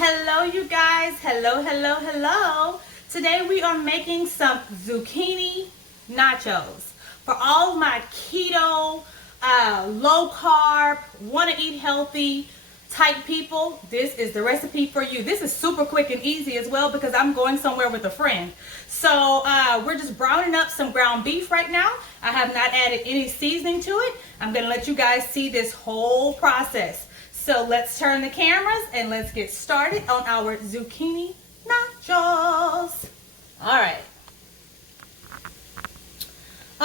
Hello, you guys. Hello, hello, hello. Today we are making some zucchini nachos. For all my keto, low carb, want to eat healthy type people, this is the recipe for you. This is super quick and easy as well because I'm going somewhere with a friend. So we're just browning up some ground beef right now. I have not added any seasoning to it. I'm going to let you guys see this whole process. So let's turn the cameras and let's get started on our zucchini nachos. All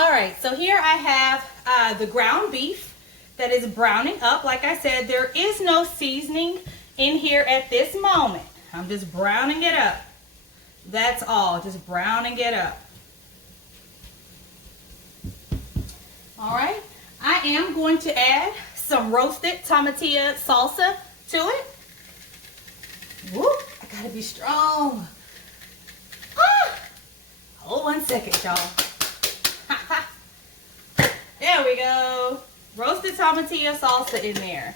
right, so here I have the ground beef that is browning up. Like I said, there is no seasoning in here at this moment. I'm just browning it up. That's all, just browning it up. All right, I am going to add some roasted tomatillo salsa to it. Whoop, I gotta be strong. Hold 1 second, y'all. There we go. Roasted tomatillo salsa in there.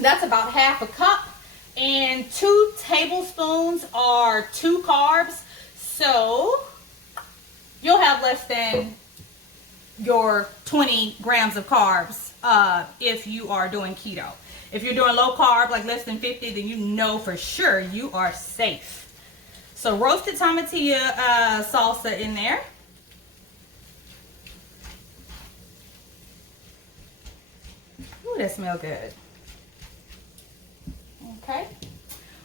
That's about half a cup. And 2 tablespoons are 2 carbs. So you'll have less than your 20 grams of carbs if you are doing keto. If you're doing low carb, like less than 50, then you know for sure you are safe. So roasted tomatillo salsa in there. Ooh, that smells good. Okay.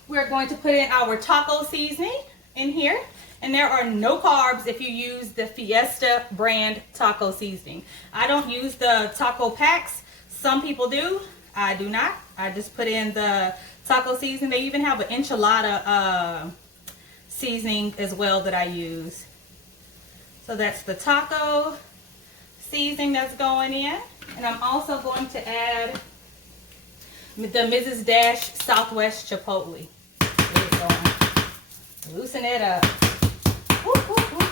We're going to put in our taco seasoning in here. And there are no carbs if you use the Fiesta brand taco seasoning. I don't use the taco packs. Some people do. I do not. I just put in the taco seasoning. They even have an enchilada seasoning as well that I use. So that's the taco seasoning that's going in. And I'm also going to add the Mrs. Dash Southwest Chipotle. There you go. Loosen it up. Whoop, whoop, whoop.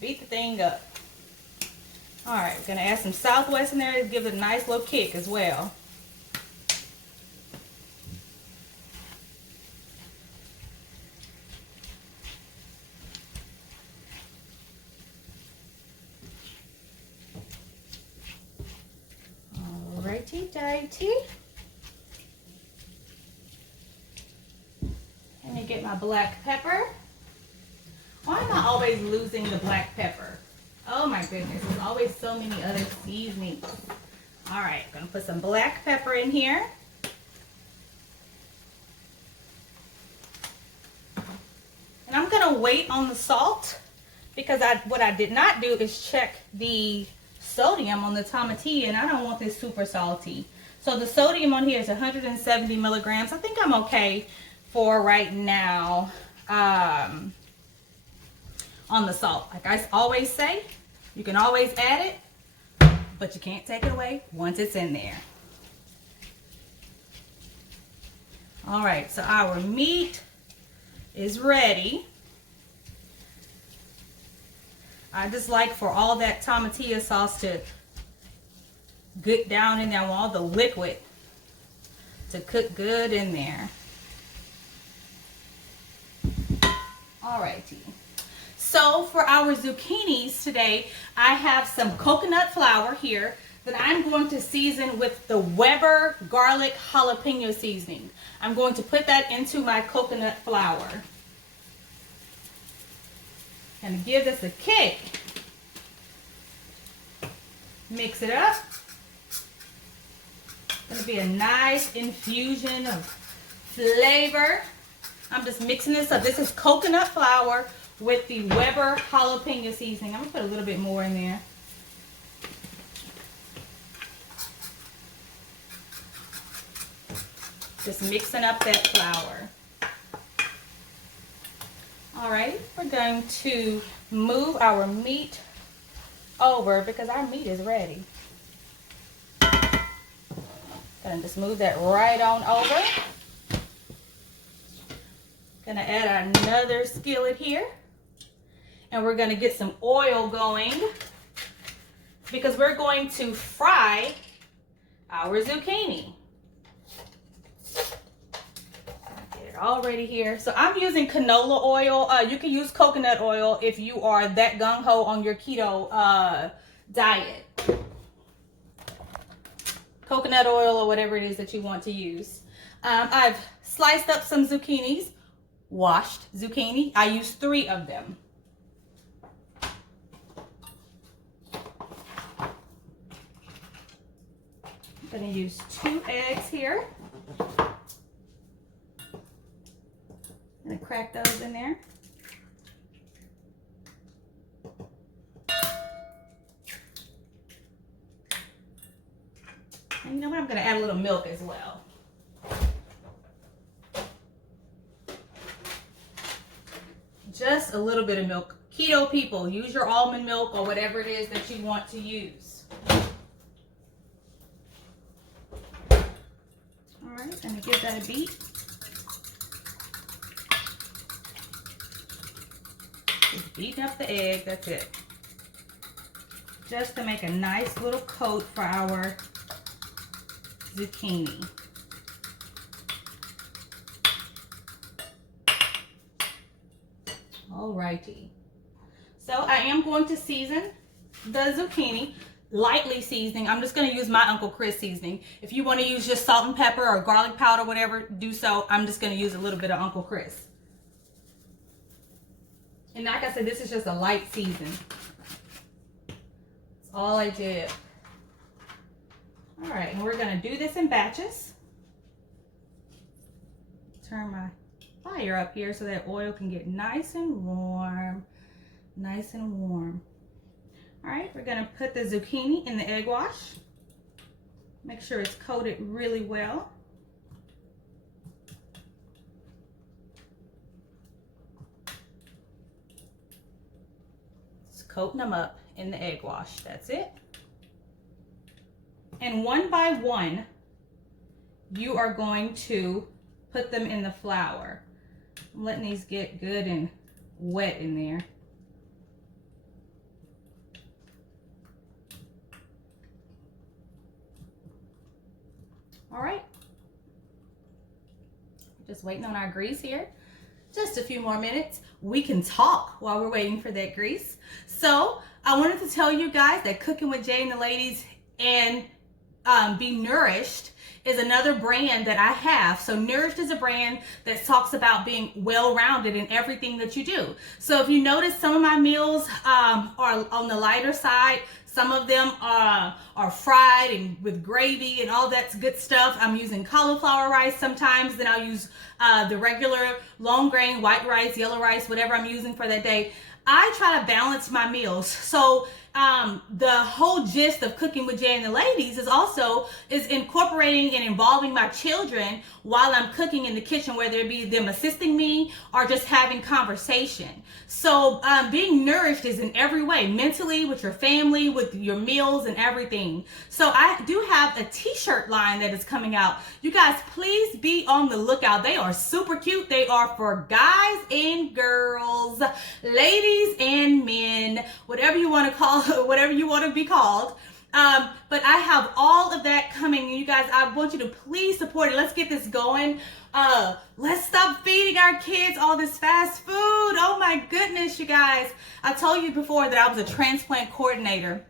Beat the thing up. All right, we're gonna add some Southwest in there to give it a nice little kick as well. Righty-tighty. Let me get my black pepper. Why am I always losing the black pepper? Oh my goodness, there's always so many other seasonings. All right, I'm gonna put some black pepper in here. And I'm gonna wait on the salt because what I did not do is check the sodium on the tomatillo, and I don't want this super salty. So the sodium on here is 170 milligrams. I think I'm okay for right now on the salt. Like I always say, you can always add it, but you can't take it away once it's in there. All right, so our meat is ready. I just like for all that tomatillo sauce to get down in there, all the liquid to cook good in there. All righty. So for our zucchinis today, I have some coconut flour here that I'm going to season with the Weber garlic jalapeno seasoning. I'm going to put that into my coconut flour. And give this a kick. Mix it up. It's going to be a nice infusion of flavor. I'm just mixing this up. This is coconut flour with the Weber jalapeno seasoning. I'm going to put a little bit more in there. Just mixing up that flour. All right, we're going to move our meat over because our meat is ready. Gonna just move that right on over. Gonna add another skillet here. And we're gonna get some oil going because we're going to fry our zucchini. already here. So I'm using canola oil. You can use coconut oil if you are that gung-ho on your keto diet. Coconut oil or whatever it is that you want to use. I've sliced up some zucchinis, washed zucchini. I used 3 of them. I'm going to use 2 eggs here. I'm going to crack those in there. And you know what? I'm going to add a little milk as well. Just a little bit of milk. Keto people, use your almond milk or whatever it is that you want to use. All right, I'm going to give that a beat. Just beating up the egg, that's it. Just to make a nice little coat for our zucchini. Alrighty. So I am going to season the zucchini, lightly seasoning. I'm just going to use my Uncle Chris seasoning. If you want to use just salt and pepper or garlic powder, whatever, do so. I'm just going to use a little bit of Uncle Chris. And like I said, this is just a light season. That's all I did. All right, and we're going to do this in batches. Turn my fire up here so that oil can get nice and warm. Nice and warm. All right, we're going to put the zucchini in the egg wash. Make sure it's coated really well. Just coating them up in the egg wash. That's it. And one by one, you are going to put them in the flour. I'm letting these get good and wet in there. All right. Just waiting on our grease here. Just a few more minutes. We can talk while we're waiting for that grease. So I wanted to tell you guys that Cooking with Jay and the Ladies and Be Nourished is another brand that I have. So Nourished is a brand that talks about being well-rounded in everything that you do. So if you notice, some of my meals are on the lighter side. Some of them are fried and with gravy and all that good stuff. I'm using cauliflower rice sometimes. Then I'll use the regular long grain, white rice, yellow rice, whatever I'm using for that day. I try to balance my meals. So the whole gist of Cooking with Jay and the Ladies is incorporating and involving my children while I'm cooking in the kitchen, whether it be them assisting me or just having conversation. So being nourished is in every way, mentally, with your family, with your meals and everything. So I do have a t-shirt line that is coming out. You guys, please be on the lookout. They are super cute. They are for guys and girls, ladies and men, whatever you want to call, whatever you want to be called. But I have all of that coming. You guys, I want you to please support it. Let's get this going. Let's stop feeding our kids all this fast food. Oh my goodness, you guys. I told you before that I was a transplant coordinator.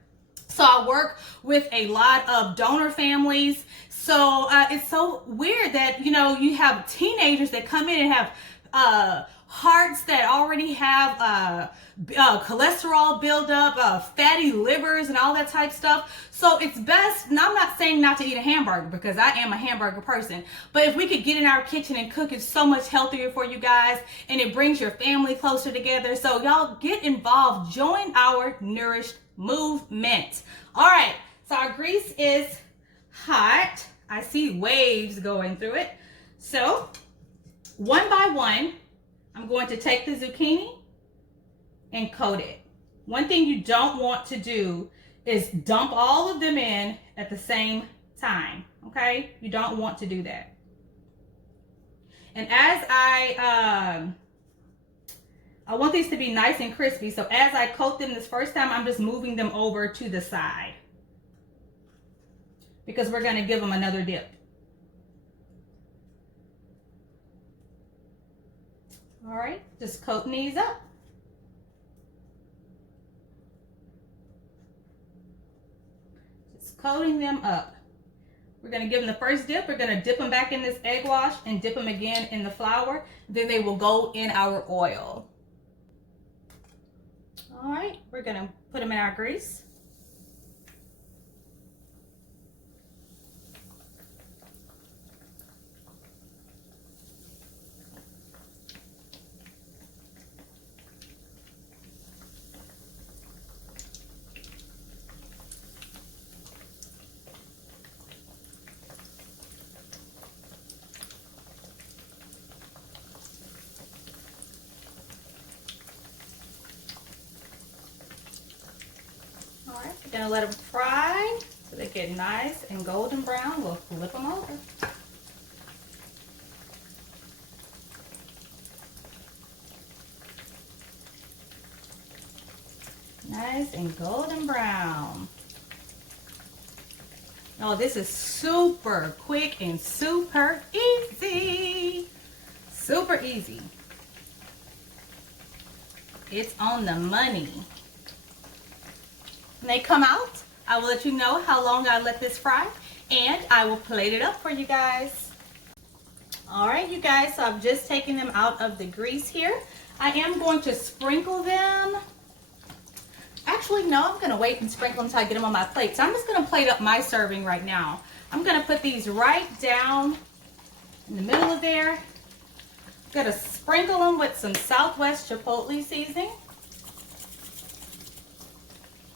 So I work with a lot of donor families. So it's so weird that, you know, you have teenagers that come in and have hearts that already have cholesterol buildup, fatty livers and all that type stuff. So it's best, and I'm not saying not to eat a hamburger because I am a hamburger person, but if we could get in our kitchen and cook, it's so much healthier for you guys and it brings your family closer together. So y'all get involved, join our Nourished movement. All right, so our grease is hot. I see waves going through it. So one by one, I'm going to take the zucchini and coat it. One thing you don't want to do is dump all of them in at the same time, okay? You don't want to do that. And as I want these to be nice and crispy, so as I coat them this first time, I'm just moving them over to the side because we're gonna give them another dip. All right, just coating these up. Just coating them up. We're gonna give them the first dip. We're gonna dip them back in this egg wash and dip them again in the flour. Then they will go in our oil. All right, we're gonna put them in our grease. All right, we're gonna let them fry so they get nice and golden brown. We'll flip them over. Nice and golden brown. Oh, this is super quick and super easy. Super easy. It's on the money. When they come out, I will let you know how long I let this fry, and I will plate it up for you guys. All right, you guys, so I've just taken them out of the grease here. I am going to sprinkle them. Actually, no, I'm gonna wait and sprinkle until I get them on my plate. So I'm just gonna plate up my serving right now. I'm gonna put these right down in the middle of there. Gonna sprinkle them with some Southwest Chipotle seasoning.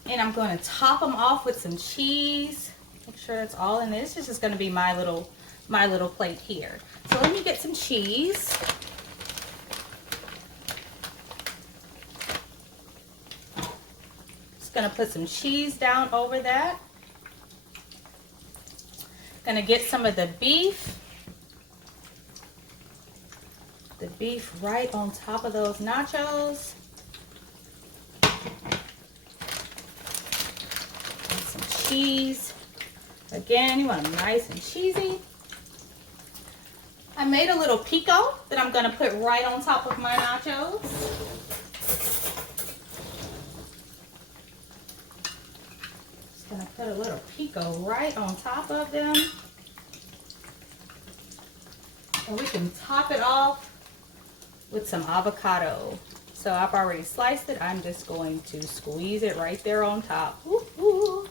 And I'm going to top them off with some cheese. Make sure it's all in this. This is just going to be my little plate here. So let me get some cheese. Just going to put some cheese down over that. Going to get some of the beef. The beef right on top of those nachos. Cheese. Again, you want them nice and cheesy. I made a little pico that I'm going to put right on top of my nachos. Just going to put a little pico right on top of them. And we can top it off with some avocado. So I've already sliced it. I'm just going to squeeze it right there on top. Ooh, ooh.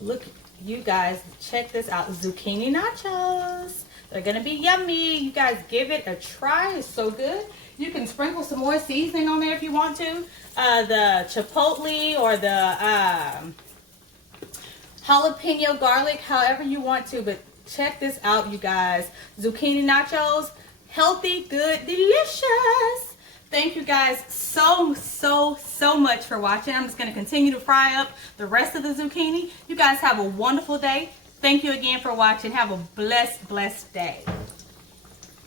Look, you guys, check this out. Zucchini nachos. They're going to be yummy. You guys give it a try. It's so good. You can sprinkle some more seasoning on there if you want to. The chipotle or the jalapeno garlic, however you want to. But check this out, you guys. Zucchini nachos. Healthy, good, delicious. Thank you guys so much for watching. I'm just going to continue to fry up the rest of the zucchini. You guys have a wonderful day. Thank you again for watching. Have a blessed day.